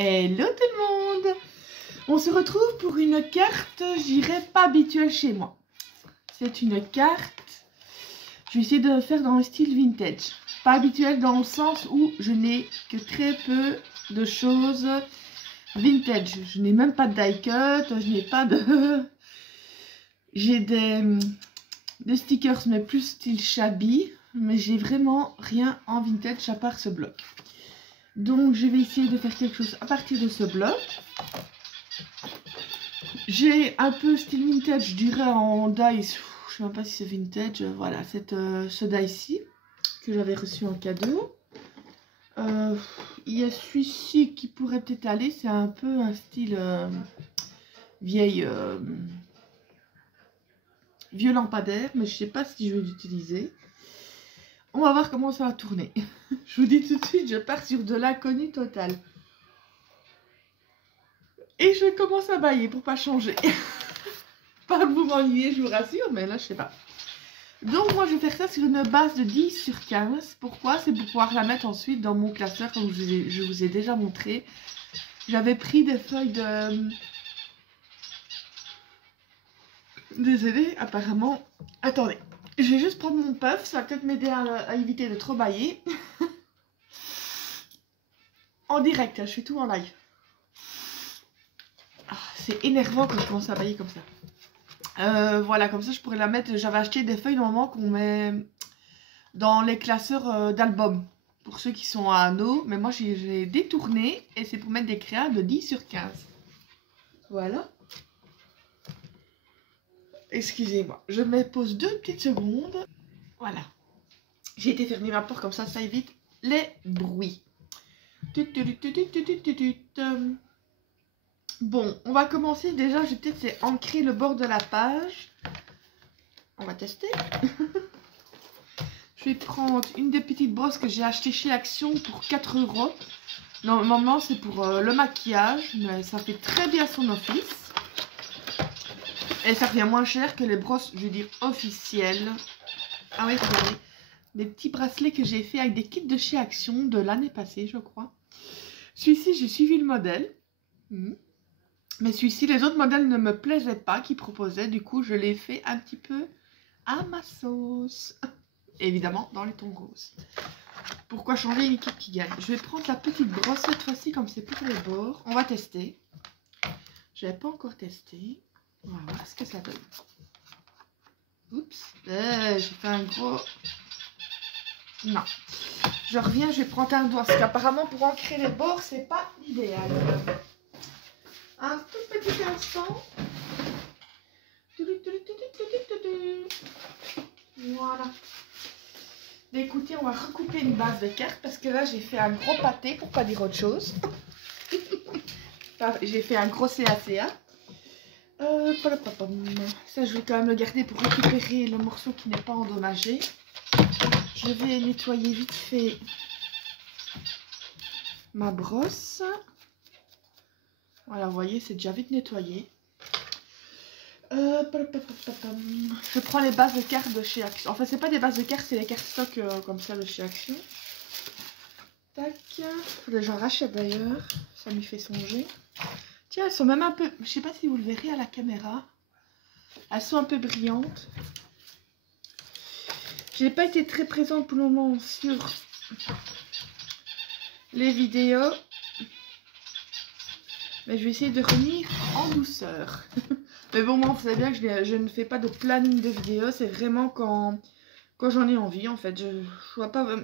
Hello tout le monde. On se retrouve pour une carte, je dirais pas habituelle chez moi. C'est une carte, je vais essayer de faire dans le style vintage. Pas habituelle dans le sens où je n'ai que très peu de choses vintage. Je n'ai même pas de die cut, je n'ai pas de... J'ai des stickers mais plus style shabby. Mais j'ai vraiment rien en vintage à part ce bloc. Donc je vais essayer de faire quelque chose à partir de ce bloc. J'ai un peu style vintage, je dirais en dice. Je sais même pas si c'est vintage. Voilà, ce die-ci que j'avais reçu en cadeau. Il y a celui-ci qui pourrait peut-être aller. C'est un peu un style vieille... vieux lampadaire. Mais je sais pas si je vais l'utiliser. On va voir comment ça va tourner. Je vous dis tout de suite, je pars sur de l'inconnu total. Et je commence à bailler pour pas changer. Pas que vous m'ennuyez, je vous rassure, mais là, je sais pas. Donc, moi, je vais faire ça sur une base de 10 sur 15. Pourquoi? C'est pour pouvoir la mettre ensuite dans mon classeur, comme je vous ai déjà montré. J'avais pris des feuilles de... Désolée, apparemment... Attendez. Je vais juste prendre mon puff, ça va peut-être m'aider à éviter de trop bailler. En direct, je fais tout en live. Ah, c'est énervant quand je commence à bailler comme ça. Voilà, comme ça je pourrais la mettre. J'avais acheté des feuilles normalement qu'on met dans les classeurs d'albums. Pour ceux qui sont à anneaux. Mais moi j'ai détourné et c'est pour mettre des créas de 10 sur 15. Voilà. Excusez-moi, je me pose 2 petites secondes. Voilà. J'ai été fermer ma porte comme ça évite les bruits. Bon, on va commencer. Déjà, je vais peut-être ancrer le bord de la page. On va tester. Je vais prendre une des petites brosses que j'ai achetées chez Action pour 4 €. Normalement, c'est pour le maquillage, mais ça fait très bien son office. Et ça revient moins cher que les brosses, je veux dire, officielles. Ah oui, regardez. Des petits bracelets que j'ai fait avec des kits de chez Action de l'année passée, je crois. Celui-ci, j'ai suivi le modèle. Mais celui-ci, les autres modèles ne me plaisaient pas, qu'ils proposaient. Du coup, je l'ai fait un petit peu à ma sauce. Évidemment, dans les tons roses. Pourquoi changer une équipe qui gagne? Je vais prendre la petite brosse cette fois-ci, comme c'est pour les bords. On va tester. Je n'avais pas encore testé. On va voir ce que ça donne. Oups. J'ai fait un gros... Non. Je reviens, je vais prendre un doigt. Parce qu'apparemment, pour ancrer les bords, c'est pas l'idéal. Un tout petit instant. Voilà. Écoutez, on va recouper une base de carte parce que là, j'ai fait un gros pâté pour pas dire autre chose. J'ai fait un gros CACA. Ça, je vais quand même le garder pour récupérer le morceau qui n'est pas endommagé. Je vais nettoyer vite fait ma brosse. Voilà, vous voyez, c'est déjà vite nettoyé. Je prends les bases de cartes de chez Action. Enfin, c'est pas des bases de cartes, c'est les cartes stock comme ça de chez Action. Tac. Faudrait que j'en rachète d'ailleurs. Ça m'y fait songer. Tiens, elles sont même un peu... Je sais pas si vous le verrez à la caméra. Elles sont un peu brillantes. J'ai pas été très présente pour le moment sur les vidéos. Mais je vais essayer de revenir en douceur. Mais bon, moi, vous savez bien que je ne fais pas de planning de vidéos. C'est vraiment quand j'en ai envie, en fait.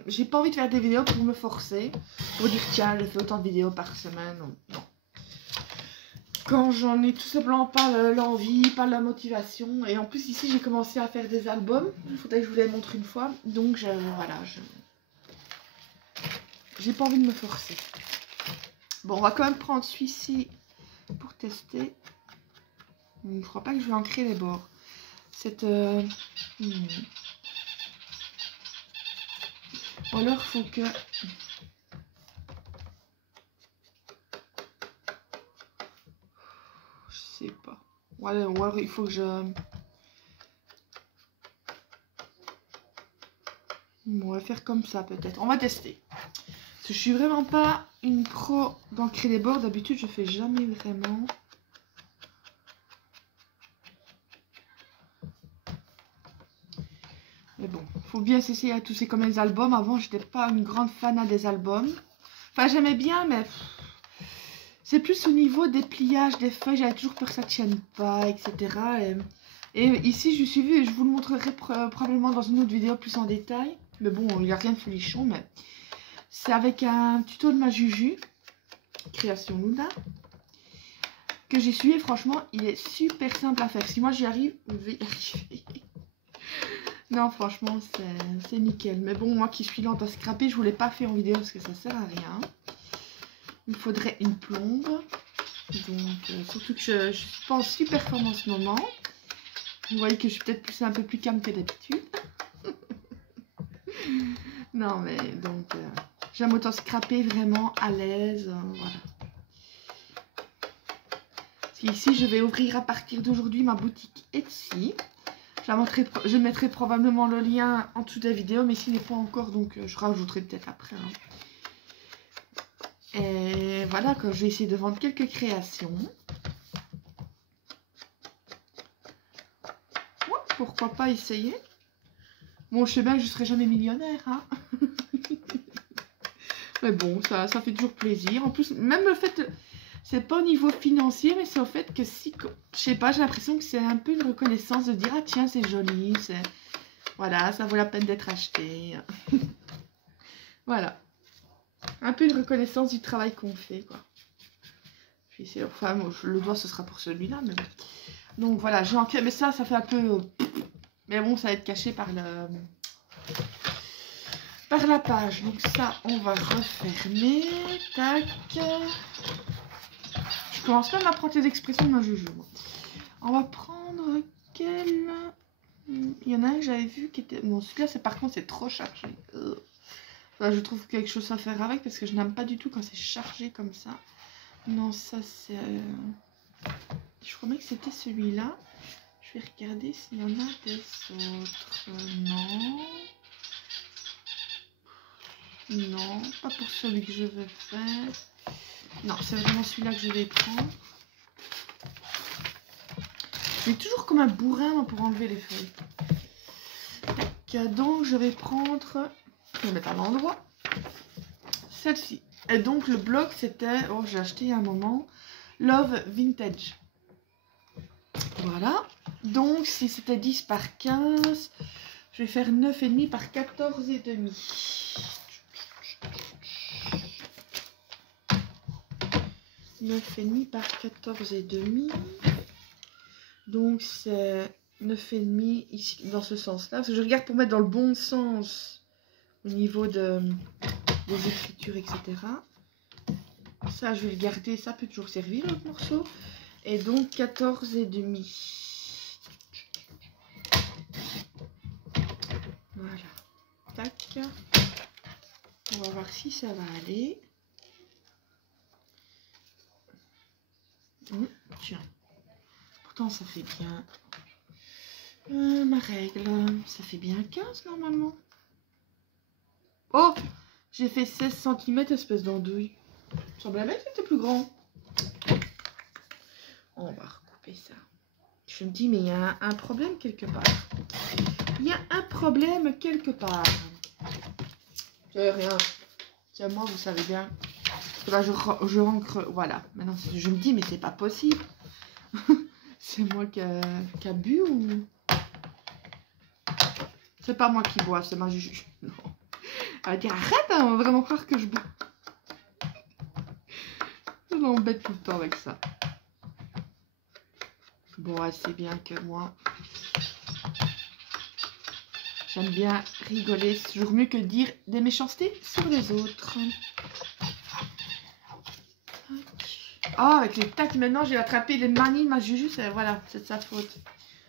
J'ai pas envie de faire des vidéos pour me forcer. Pour dire, tiens, je fais autant de vidéos par semaine. Non. Quand j'en ai tout simplement pas l'envie, pas la motivation. Et en plus, ici, j'ai commencé à faire des albums. Il faudrait que je vous les montre une fois. Donc, voilà. J'ai pas envie de me forcer. Bon, on va quand même prendre celui-ci pour tester. Je crois pas que je vais ancrer les bords. Ou alors il faut que... Je sais pas. Ou alors il faut que je... Bon, on va faire comme ça peut-être. On va tester. Je suis vraiment pas une pro d'ancrer les bords. D'habitude, je fais jamais vraiment. Mais bon, faut bien s'essayer à tous ces comme les albums. Avant, j'étais pas une grande fan des albums. Enfin, j'aimais bien, mais c'est plus au niveau des pliages des feuilles. J'avais toujours peur que ça tienne pas, etc. Et ici, je suis vue et je vous le montrerai probablement dans une autre vidéo plus en détail. Mais bon, il n'y a rien de folichon, mais c'est avec un tuto de ma Juju, Création Luna, que j'ai suivi. Franchement, il est super simple à faire. Si moi j'y arrive, vous devez y arriver. Non, franchement, c'est nickel. Mais bon, moi qui suis lente à scraper, je voulais pas faire en vidéo parce que ça sert à rien. Il me faudrait une plombe. Donc, surtout que je suis pas en super forme en ce moment. Vous voyez que je suis peut-être un peu plus calme que d'habitude. Non, mais donc, j'aime autant scraper vraiment à l'aise. Voilà. Ici, je vais ouvrir à partir d'aujourd'hui ma boutique Etsy. Je mettrai probablement le lien en dessous de la vidéo, mais s'il n'est pas encore, donc je rajouterai peut-être après. Hein. Et voilà, je vais essayer de vendre quelques créations. Ouais, pourquoi pas essayer. Bon, je sais bien que je ne serai jamais millionnaire. Hein. Mais bon, ça fait toujours plaisir. En plus, même le fait... C'est pas au niveau financier, mais c'est au fait que si... Je sais pas, j'ai l'impression que c'est un peu une reconnaissance de dire « Ah tiens, c'est joli, voilà, ça vaut la peine d'être acheté. » Voilà. Un peu une reconnaissance du travail qu'on fait, quoi. Enfin, bon, le doigt, ce sera pour celui-là, mais bon. Donc voilà, j'ai enquête, mais ça fait un peu... Mais bon, ça va être caché par la page. Donc ça, on va refermer. Tac. Je commence même à prendre les expressions de ma Juju. On va prendre quel... Il y en a un que j'avais vu qui était... Bon, celui-là, par contre, c'est trop chargé. Enfin, je trouve quelque chose à faire avec parce que je n'aime pas du tout quand c'est chargé comme ça. Non, ça, c'est... Je crois bien que c'était celui-là. Je vais regarder s'il y en a des autres. Non. Non, pas pour celui que je veux faire. Non, c'est vraiment celui-là que je vais prendre. J'ai toujours comme un bourrin pour enlever les feuilles. Donc, je vais prendre... Je vais mettre à l'endroit. Celle-ci. Et donc, le bloc, c'était... Oh, j'ai acheté il y a un moment. Love Vintage. Voilà. Donc, si c'était 10 par 15, je vais faire 9,5 par 14,5. 9,5 par 14,5. Donc, c'est 9,5 ici, dans ce sens-là. Parce que je regarde pour mettre dans le bon sens au niveau des écritures, etc. Ça, je vais le garder. Ça peut toujours servir, l'autre morceau. Et donc, 14,5. Voilà. Tac. On va voir si ça va aller. Tiens. Pourtant, ça fait bien... ma règle, ça fait bien 15 normalement. Oh, j'ai fait 16 cm, espèce d'andouille. Il semblait bien que c'était plus grand. On va recouper ça. Je me dis, mais il y a un problème quelque part. Il y a un problème quelque part. C'est rien. Tiens, moi, vous savez bien. Là, je rancre. Voilà. Maintenant, je me dis, mais c'est pas possible. C'est moi qui a bu ou... C'est pas moi qui bois, c'est ma Juju. Non. Elle va dire, arrête, hein, on va vraiment croire que je bois. Je l'embête tout le temps avec ça. Bon, elle sait bien que moi, j'aime bien rigoler. C'est toujours mieux que dire des méchancetés sur les autres. Oh, avec les tacs, maintenant j'ai attrapé les manies de ma Juju. Voilà, c'est de sa faute.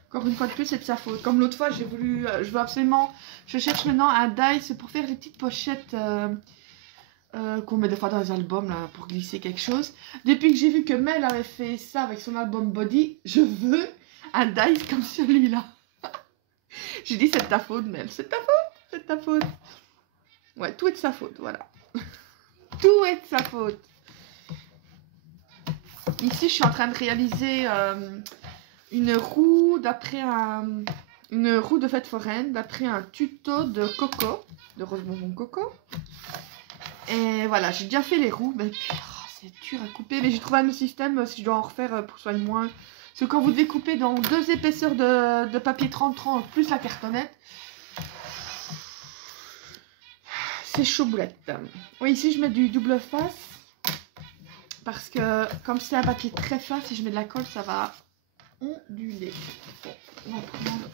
Encore une fois de plus, c'est de sa faute. Comme l'autre fois, j'ai voulu... je veux absolument... Je cherche maintenant un dice pour faire les petites pochettes qu'on met des fois dans les albums là, pour glisser quelque chose. Depuis que j'ai vu que Mel avait fait ça avec son album Body, je veux un dice comme celui-là. J'ai dit, c'est de ta faute, Mel. C'est de ta faute. C'est de ta faute. Ouais, tout est de sa faute, voilà. Tout est de sa faute. Ici, je suis en train de réaliser une roue d'après une roue de fête foraine d'après un tuto de Coco, de Rose Bonbon Coco. Et voilà, j'ai déjà fait les roues, mais puis c'est dur à couper. Mais j'ai trouvé un autre système si je dois en refaire pour soigner moins. Parce que quand vous devez couper dans 2 épaisseurs de papier 30-30 plus la cartonnette, c'est chaud boulette. Oui, ici je mets du double face. Parce que comme c'est un papier très fin, si je mets de la colle, ça va onduler. Bon, on va prendre.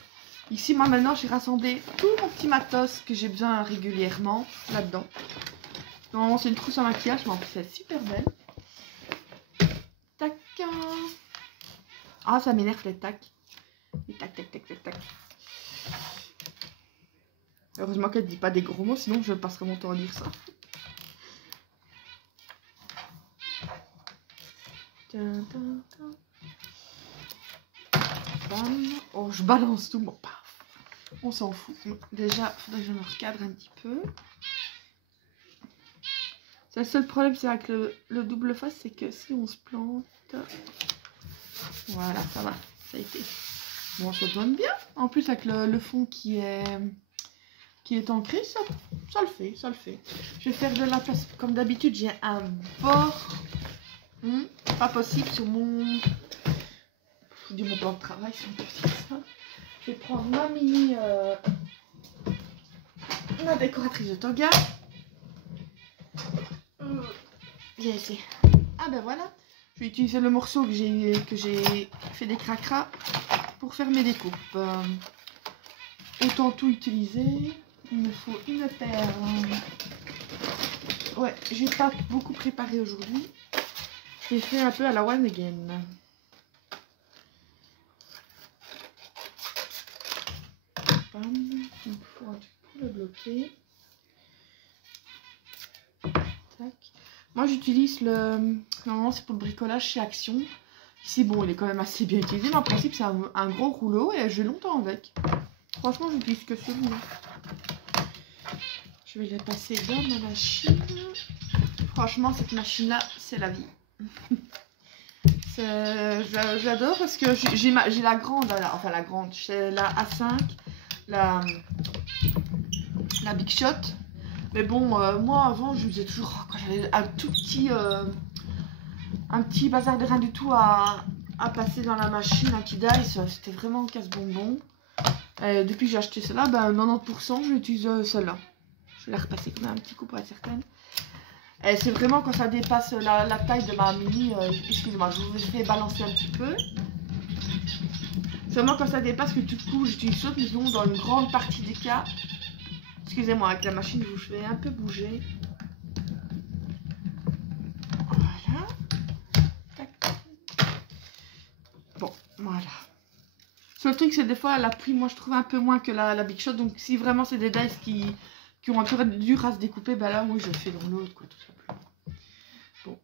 Ici, moi maintenant, j'ai rassemblé tout mon petit matos que j'ai besoin régulièrement là-dedans. Non, c'est une trousse à maquillage, mais en plus, elle est super belle. Tac. Ah, ça m'énerve les tacs. Et tac, tac, tac, tac, tac. Heureusement qu'elle ne dit pas des gros mots, sinon je passerai mon temps à dire ça. Oh, je balance tout. Bon, paf. On s'en fout. Déjà, il faudrait que je me recadre un petit peu. Le seul problème, c'est avec le double face, c'est que si on se plante... Voilà, ça va. Ça a été. Bon, ça donne bien. En plus, avec le fond qui est ancré, ça le fait, ça le fait. Je vais faire de la place. Comme d'habitude, j'ai un bord... pas possible sur mon plan de travail, si on peut dire ça. Je vais prendre ma mini ma décoratrice de toga. Viens ici. Ah ben voilà. Je vais utiliser le morceau que j'ai fait des cracras pour faire mes découpes. Autant tout utiliser. Il me faut une paire. Ouais, j'ai pas beaucoup préparé aujourd'hui. J'ai fait un peu à la one again. Bam. Il me faut un truc pour le bloquer. Tac. Moi j'utilise le... Normalement c'est pour le bricolage chez Action. Ici bon il est quand même assez bien utilisé. Mais en principe c'est un gros rouleau et je vais longtemps avec. Franchement j'utilise que celui-là. Je vais le passer dans ma machine. Franchement cette machine là c'est la vie. J'adore parce que j'ai la grande, enfin la grande, j'ai la A5, la Big Shot. Mais bon, moi avant je me disais toujours, quand j'avais un petit bazar de rien du tout à passer dans la machine, un petit dice, c'était vraiment casse-bonbon. Depuis que j'ai acheté celle-là, ben 90% j'utilise celle-là. Je vais la repasser quand même un petit coup pour être certaine. C'est vraiment quand ça dépasse la taille de ma mini, excusez-moi, je vous fais balancer un petit peu. C'est vraiment quand ça dépasse que tout coup j'utilise ça, mais sinon dans une grande partie des cas, excusez-moi, avec la machine je vous fais un peu bouger. Voilà. Tac. Bon, voilà. Seul truc c'est des fois la pluie, moi je trouve un peu moins que la Big Shot, donc si vraiment c'est des dice qui ont un peu dur à se découper, bah là oui je le fais dans l'autre quoi, tout simplement. Bon,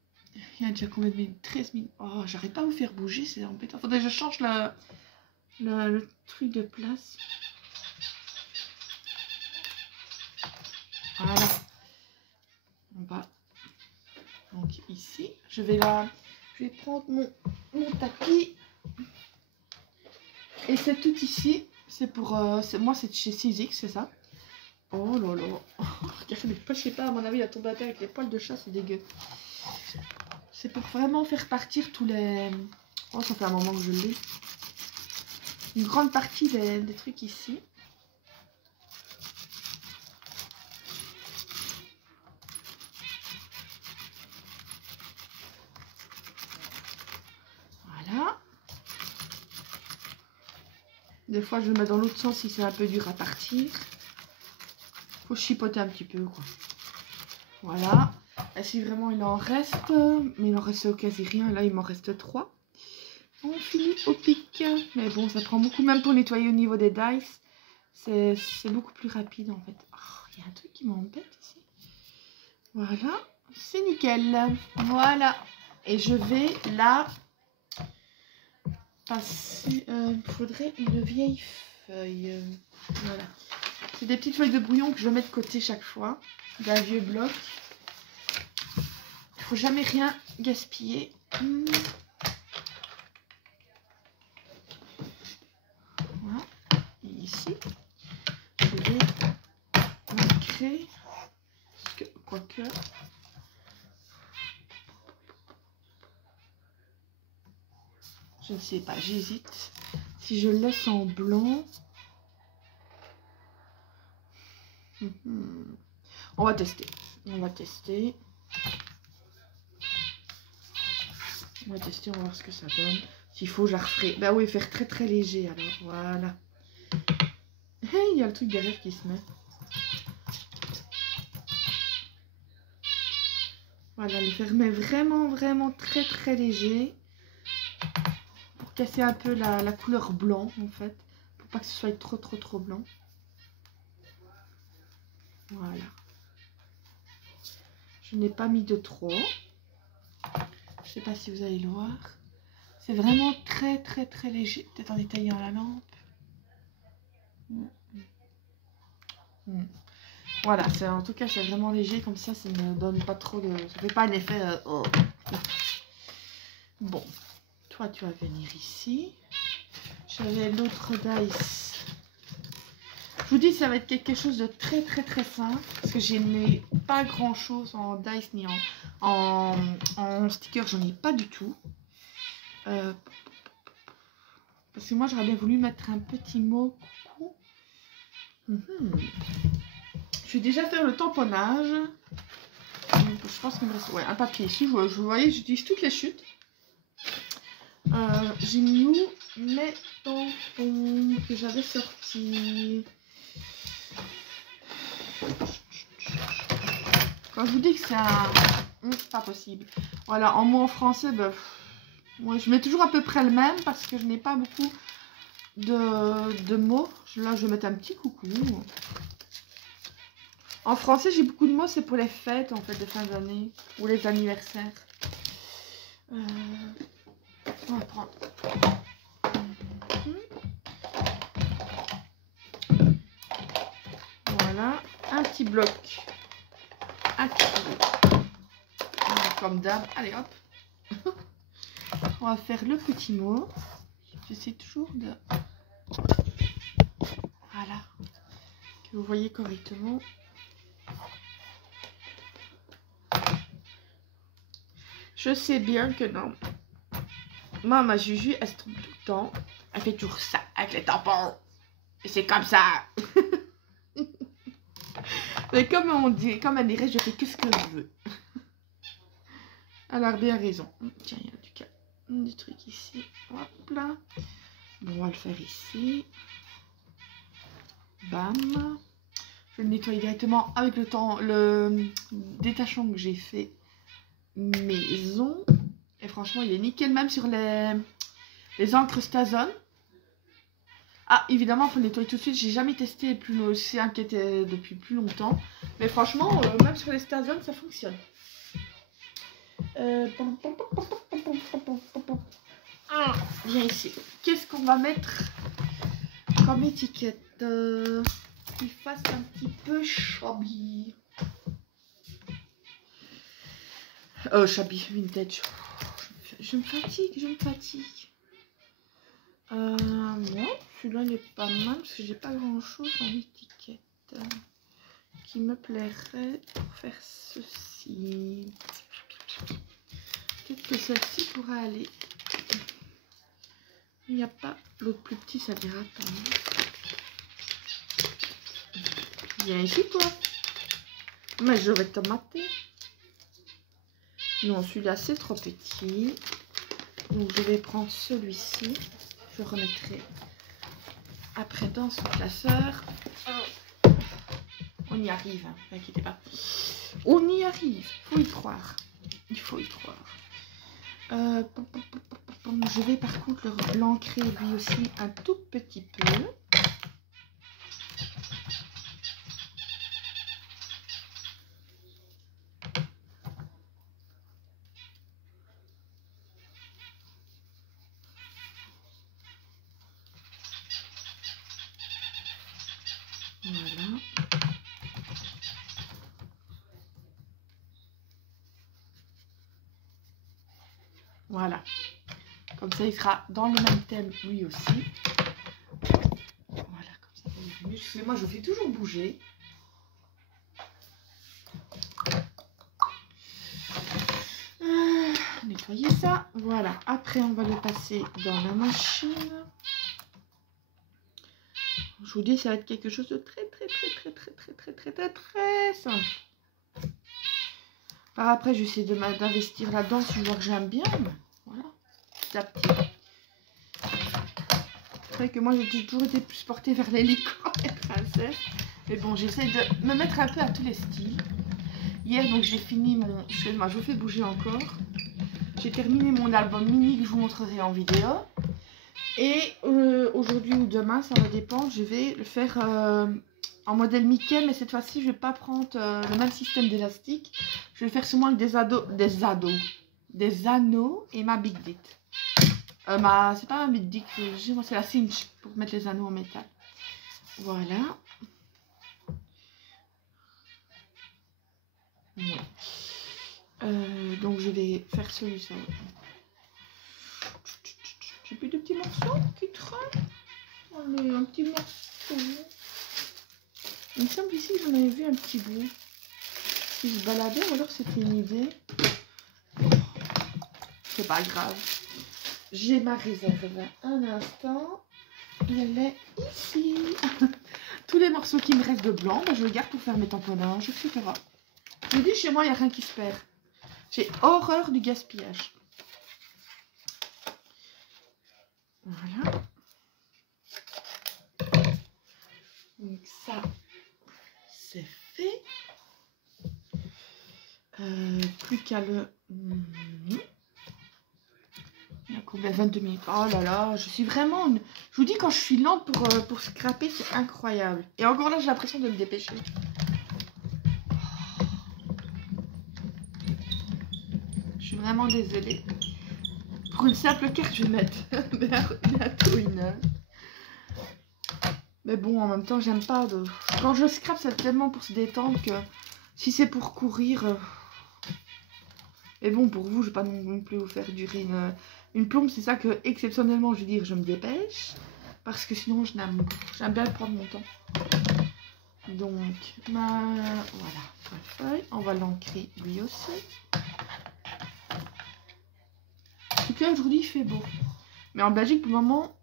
il y a déjà combien de minutes? 13 minutes. Oh, j'arrête pas à vous faire bouger, c'est embêtant. Faudrait que je change le truc de place. Voilà. On va donc ici. Je vais prendre mon tapis. Et c'est tout ici. C'est pour moi c'est de chez 6X, c'est ça. Oh là là. Regardez, je sais pas, à mon avis, il a tombé à terre avec les poils de chat, c'est dégueu. C'est pour vraiment faire partir tous les... Oh, ça fait un moment que je l'ai. Une grande partie des trucs ici. Voilà. Des fois, je le mets dans l'autre sens si c'est un peu dur à partir. Faut chipoter un petit peu, quoi. Voilà. Et si vraiment il en reste, mais il en reste quasi rien. Là, il m'en reste 3. On finit au pic. Mais bon, ça prend beaucoup, même pour nettoyer au niveau des dice. C'est beaucoup plus rapide, en fait. Oh, il y a un truc qui m'embête ici. Voilà. C'est nickel. Voilà. Et je vais là passer... il faudrait une vieille feuille. Voilà. C'est des petites feuilles de brouillon que je mets de côté chaque fois. D'un vieux bloc. faut jamais rien gaspiller. Voilà. Et ici, je vais ancrer. Quoique. Je ne sais pas, j'hésite. Si je le laisse en blanc. On va tester. On va tester. On va tester, on va voir ce que ça donne. S'il faut, je la referai. Bah oui, faire très très léger alors. Voilà. Il y a le truc derrière qui se met. Voilà, le faire mais vraiment vraiment très très léger. Pour casser un peu la couleur blanc en fait. Pour pas que ce soit trop blanc. Voilà. Je n'ai pas mis de trop. Je sais pas si vous allez le voir. C'est vraiment très très léger. Peut-être en détaillant la lampe. Voilà, en tout cas c'est vraiment léger. Comme ça ne donne pas trop de... Ça fait pas un effet... oh. Bon. Toi tu vas venir ici. J'avais l'autre dice. Je vous dis ça va être quelque chose de très simple. Parce que je n'ai pas grand chose en dice ni en sticker. J'en ai pas du tout. Parce que moi j'aurais bien voulu mettre un petit mot coucou. Je vais déjà faire le tamponnage. Je pense qu'il me reste un papier ici. Vous voyez, j'utilise toutes les chutes. J'ai mis où mes tampons que j'avais sortis. Quand je vous dis que c'est un... pas possible. Voilà, en mots en français, bah, moi, je mets toujours à peu près le même parce que je n'ai pas beaucoup de mots. Là, je vais mettre un petit coucou. En français, j'ai beaucoup de mots, c'est pour les fêtes en fait de fin d'année ou les anniversaires. On va prendre. Voilà, un petit bloc acrylique. Comme d'hab, allez hop. On va faire le petit mot. J'essaie toujours de... Voilà. Que vous voyez correctement. Je sais bien que non. Moi, ma Juju, elle se trompe tout le temps. Elle fait toujours ça avec les tampons. Et c'est comme ça. Mais comme on dit, comme elle dirait, je fais que ce que je veux. Elle a bien raison. Tiens, il y a du truc ici. Hop là. Bon, on va le faire ici. Bam. Je le nettoie directement avec le détachant que j'ai fait maison. Et franchement, il est nickel, même sur les encres Stazone. Ah, évidemment, il faut le nettoyer tout de suite. J'ai jamais testé plus aussi inquiété depuis plus longtemps. Mais franchement, même sur les Stazone, ça fonctionne. Viens ici. Qu'est-ce qu'on va mettre comme étiquette qui fasse un petit peu shabby. Shabby, vintage. Je me fatigue. Bon, celui-là il est pas mal parce que j'ai pas grand chose en étiquette qui me plairait pour faire ceci. Peut-être que celle-ci pourrait aller. Il n'y a pas l'autre plus petit, ça dira pas. Viens ici toi. Mais je vais te mater. Non, celui-là c'est trop petit. Donc je vais prendre celui-ci. Je remettrai après dans son classeur. On y arrive, hein, ne vous inquiétez pas. On y arrive, faut y croire. Il faut y croire. Je vais par contre l'ancrer lui aussi un tout petit peu. Voilà. Voilà. Comme ça, il sera dans le même thème lui aussi. Voilà, comme ça, il est mieux. Excusez-moi, je fais toujours bouger. Nettoyer ça. Voilà. Après, on va le passer dans la machine. Je vous dis, ça va être quelque chose de très simple. Par après, je vais essayer d'investir là-dedans si je vois que j'aime bien. Voilà. Petit à petit. C'est vrai que moi, j'ai toujours été plus portée vers les licornes et princesses. Mais bon, j'essaie de me mettre un peu à tous les styles. Hier, donc, j'ai fini mon... Excusez-moi, je vous fais bouger encore. J'ai terminé mon album mini que je vous montrerai en vidéo. Et aujourd'hui ou demain, ça va dépendre, je vais le faire en modèle Mickey. Mais cette fois-ci, je ne vais pas prendre le même système d'élastique. Je vais le faire seulement avec des anneaux et ma Big Dit. C'est pas ma Big Dit, c'est la cinch pour mettre les anneaux en métal. Voilà. Ouais. Donc je vais faire celui-ci. J'ai plus de petits morceaux qui traînent. Allez, un petit morceau. Il me semble ici que j'en avais vu un petit bout qui se baladait, ou alors c'était une idée. C'est pas grave. J'ai ma réserve. Un instant. Elle est ici. Tous les morceaux qui me restent de blanc, je les garde pour faire mes tamponnages, etc. Je vous dis, chez moi, il n'y a rien qui se perd. J'ai horreur du gaspillage. Voilà. Donc ça, c'est fait. Plus qu'à le... Il y a combien? 22 minutes. Oh là là, je suis vraiment... Je vous dis, quand je suis lente pour scraper, c'est incroyable. Et encore là, j'ai l'impression de me dépêcher. Je suis vraiment désolée. Pour une simple carte, je vais mettre bientôt une heure. Mais bon, en même temps, j'aime pas de... Quand je scrape, c'est tellement pour se détendre que si c'est pour courir... Et bon, pour vous, je vais pas non plus vous faire durer une plombe. C'est ça que, exceptionnellement, je veux dire, je me dépêche. Parce que sinon, j'aime bien prendre mon temps. Donc, voilà, ma feuille. On va l'ancrer lui aussi. En tout cas, aujourd'hui, il fait beau. Mais en Belgique, pour le moment...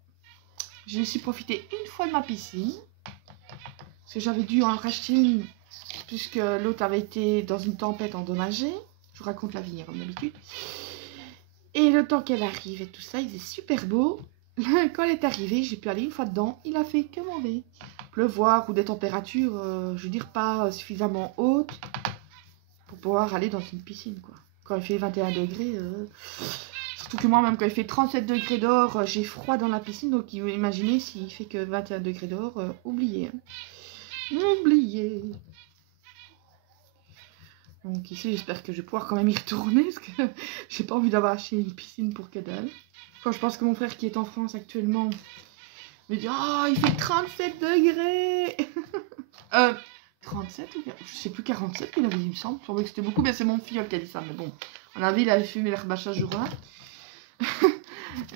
J'ai aussi profité une fois de ma piscine. Parce que j'avais dû en racheter une. Puisque l'autre avait été dans une tempête endommagée. Je vous raconte la vie comme d'habitude. Et le temps qu'elle arrive et tout ça, il faisait super beau. Quand elle est arrivée, j'ai pu aller une fois dedans. Il a fait que mauvais. Pleuvoir ou des températures, je veux dire, pas suffisamment hautes. Pour pouvoir aller dans une piscine, quoi. Quand il fait 21 degrés... Surtout que moi, même quand il fait 37 degrés dehors, j'ai froid dans la piscine. Donc, imaginez s'il fait que 21 degrés dehors, oubliez. Hein. Oubliez. Donc ici, j'espère que je vais pouvoir quand même y retourner. Parce que j'ai pas envie d'avoir acheté une piscine pour que dalle. Quand je pense que mon frère qui est en France actuellement me dit « Oh, il fait 37 degrés !» 37 ou je sais plus, 47 qu'il avait dit, il me semble. Je trouvais que c'était beaucoup. Bien, c'est mon filleul qui a dit ça. Mais bon, on avait, il avait fumé l'herbe ce jour-là.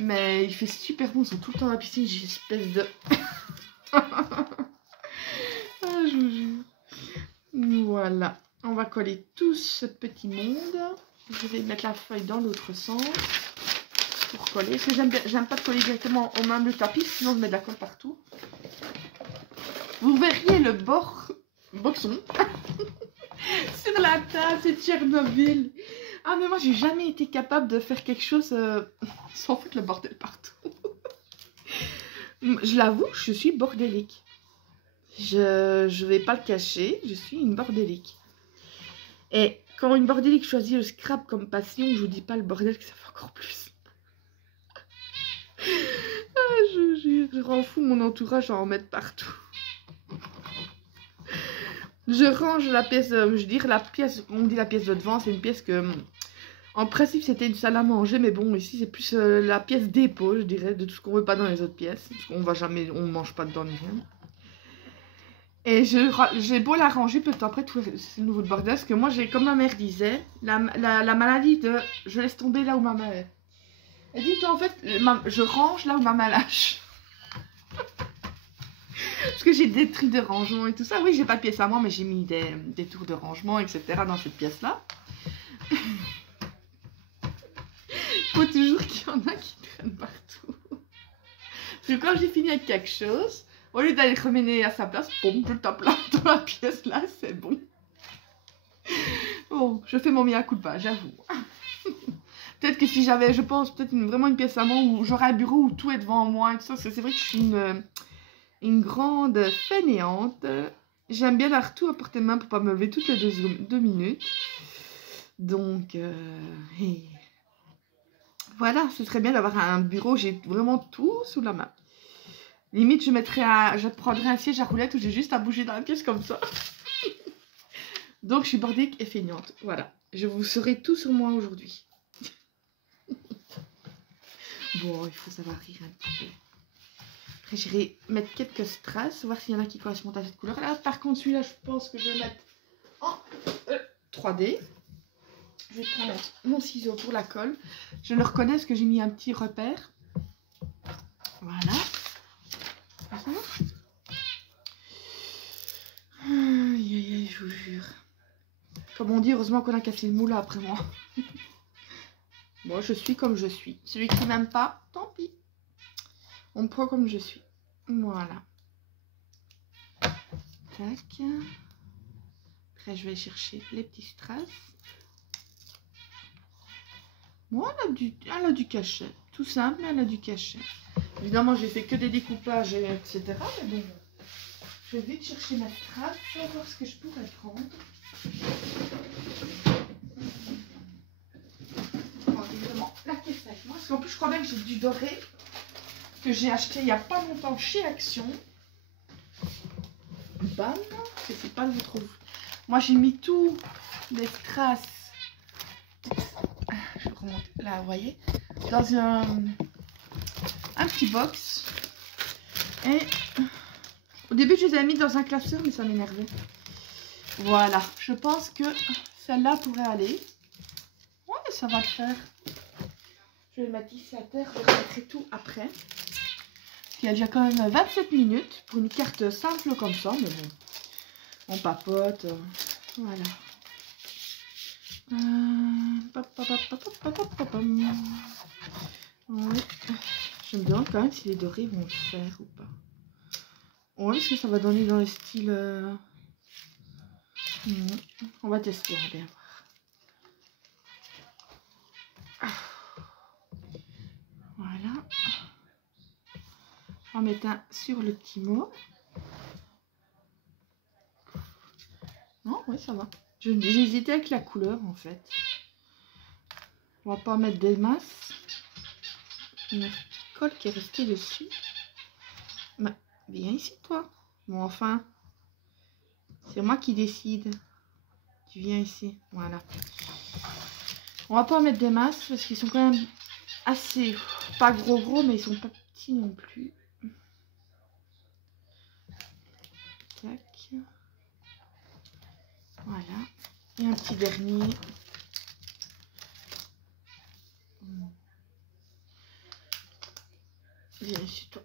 Mais il fait super bon, ils sont tout le temps à la piscine, j'ai une espèce de... Ah, je vous jure. Voilà, on va coller tout ce petit monde. Je vais mettre la feuille dans l'autre sens pour coller. Parce que j'aime pas de coller directement au même le tapis, sinon je mets de la colle partout. Vous verriez le boxon sur la table, c'est Tchernobyl. Ah mais moi j'ai jamais été capable de faire quelque chose sans foutre le bordel partout. Je l'avoue, je suis bordélique. Je vais pas le cacher, je suis une bordélique. Et quand une bordélique choisit le scrap comme passion, je vous dis pas le bordel que ça fait encore plus. Ah, je vous jure, je rends fou mon entourage à en mettre partout. Je range la pièce, je veux dire la pièce, on dit la pièce de devant, c'est une pièce que... En principe, c'était une salle à manger, mais bon, ici, c'est plus la pièce dépôt, je dirais, de tout ce qu'on veut pas dans les autres pièces. Parce qu'on va jamais, on mange pas dedans ni rien. Et j'ai beau la ranger, peut-être après, c'est nouveau de bordel, parce que moi, j'ai, comme ma mère disait, la maladie de je laisse tomber là où ma mère est. Et dis-toi, en fait, je range là où ma main lâche. Parce que j'ai des trucs de rangement et tout ça. Oui, j'ai pas de pièce à moi, mais j'ai mis des tours de rangement, etc. dans cette pièce-là. Il faut toujours qu'il y en a qui traînent partout. Parce que quand j'ai fini avec quelque chose, au lieu d'aller remener à sa place, boum, je tape là dans la pièce là, c'est bon. Bon, je fais mon mea culpa, j'avoue. Peut-être que si j'avais, je pense, peut-être vraiment une pièce à moi où j'aurais un bureau où tout est devant moi et tout ça, c'est vrai que je suis une grande fainéante. J'aime bien avoir tout à portée de main pour pas me lever toutes les deux minutes. Donc, voilà, ce serait bien d'avoir un bureau où j'ai vraiment tout sous la main. Limite, je prendrais un siège à roulettes où j'ai juste à bouger dans la pièce comme ça. Donc, je suis bordélique et feignante. Voilà, je vous saurai tout sur moi aujourd'hui. Bon, il faut savoir rire un petit peu. Après, j'irai mettre quelques strass, voir s'il y en a qui correspondent à cette couleur. Là, par contre, celui-là, je pense que je vais mettre en 3D. Je vais prendre mon ciseau pour la colle. Je le reconnais parce que j'ai mis un petit repère. Voilà. Aïe, aïe, aïe, je vous jure. Comme on dit, heureusement qu'on a cassé le moule après moi. Bon, je suis comme je suis. Celui qui m'aime pas, tant pis. On me prend comme je suis. Voilà. Tac. Après, je vais chercher les petits strass. Bon, elle a du cachet. Tout simple, mais elle a du cachet. Évidemment, j'ai fait que des découpages, etc. Mais bon, je vais vite chercher ma strass pour voir ce que je pourrais prendre. Évidemment, la caisse avec moi. Parce qu'en plus, je crois bien que j'ai du doré que j'ai acheté il n'y a pas longtemps chez Action. Bam, je sais pas le retrouver. Moi, j'ai mis tous les strass. Je remonte là, vous voyez, dans un petit box. Et au début, je les ai mis dans un classeur, mais ça m'énervait. Voilà, je pense que celle-là pourrait aller. Ouais, ça va le faire. Je vais le mettre ici à terre, je remettrai tout après. Il y a déjà quand même 27 minutes pour une carte simple comme ça, mais bon, on papote. Voilà. Ouais. Je me demande quand même si les dorés vont le faire ou pas. Ouais, est-ce que ça va donner dans le style... On va tester, on va bien voir. Voilà. On va mettre un sur le petit mot. Non, oui, ça va. J'ai hésité avec la couleur, en fait. On va pas mettre des masses. Une colle qui est restée dessus. Bah, viens ici, toi. Bon, enfin, c'est moi qui décide. Tu viens ici. Voilà. On va pas mettre des masses parce qu'ils sont quand même assez... Pas gros, mais ils sont pas petits non plus. Tac. Voilà. Et un petit dernier. Viens ici, toi.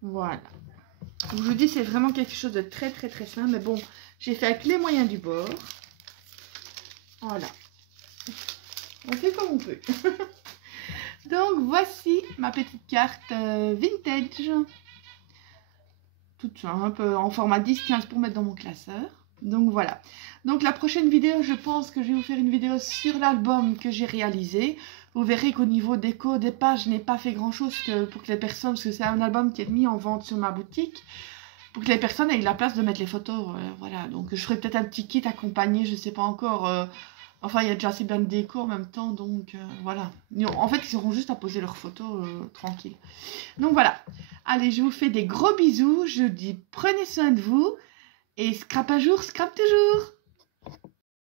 Voilà. Donc, je vous dis, c'est vraiment quelque chose de très simple. Mais bon, j'ai fait avec les moyens du bord. Voilà. On fait comme on peut. Donc, voici ma petite carte vintage. Toute simple, en format 10-15 pour mettre dans mon classeur. Donc, voilà. Donc, la prochaine vidéo, je pense que je vais vous faire une vidéo sur l'album que j'ai réalisé. Vous verrez qu'au niveau déco des pages, je n'ai pas fait grand-chose pour que les personnes... Parce que c'est un album qui est mis en vente sur ma boutique. Pour que les personnes aient la place de mettre les photos. Voilà. Donc, je ferai peut-être un petit kit accompagné, je ne sais pas encore... Enfin, il y a déjà assez bien de déco en même temps, donc voilà. En fait, ils auront juste à poser leurs photos tranquille. Donc voilà. Allez, je vous fais des gros bisous. Je dis prenez soin de vous. Et scrap un jour, scrap toujours.